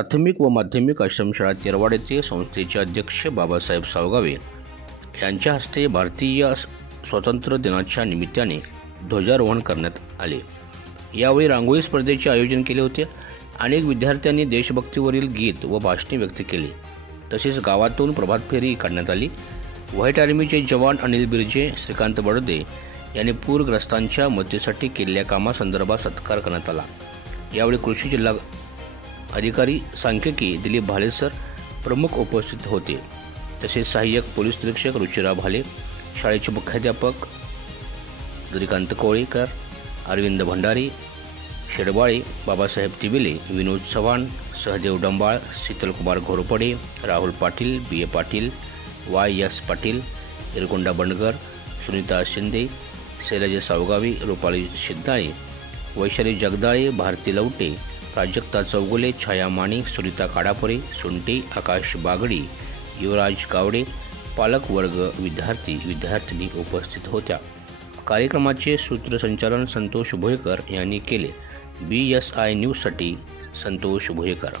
प्राथमिक व माध्यमिक आश्रमशाळा तेरवाड येथे संस्थेचे अध्यक्ष बाबासाहेब सावगावे यांच्या हस्ते भारतीय स्वातंत्र्य दिनाच्या निमित्ताने ध्वजारोहण करण्यात आले। यावेळी रांगोळी स्पर्धेचे आयोजन केले होते। अनेक विद्यार्थ्यांनी देशभक्तीवरील गीत व भाषणे व्यक्त केली। तसेच गावातून प्रभात फेरी काढण्यात आली। व्हाईट आर्मीचे जवान अनिल बिर्जे, श्रीकांत बडोदे यांनी पूरग्रस्तांच्या मदतीसाठी केलेल्या कामासंदर्भात सत्कार करण्यात आला। यावेळी कृषी जिल्हा अधिकारी सांख्यिकी दिलीप भाले सर प्रमुख उपस्थित होते। तसेच सहाय्यक पोलीस निरीक्षक रुचिरा भाले, शाळेचे मुख्याध्यापक श्रीकांत कोळीकर, अरविंद भंडारी, शेडबाळे, बाबासाहेब तिबिले, विनोद चव्हाण, सहदेव डंबाळ, शीतलकुमार घोरपडे, राहुल पाटील, बी ए पाटील, वाय एस पाटील, इरगोंडा बंडगर, सुनीता शिंदे, शैलजा सावगावे, रुपाली शिंदाळे, वैशाली जगदाळे, भारती लवटे, प्राजक्ता चौगुले, छाया माणिक, सुनीता काडापुरे, सुंटे, आकाश बागडी, युवराज गावडे, पालक वर्ग, विद्यार्थी उपस्थित होत्या। कार्यक्रमाचे सूत्रसंचालन संतोष भोयकर यांनी केले। BSI न्यूजसाठी संतोष भोयकर।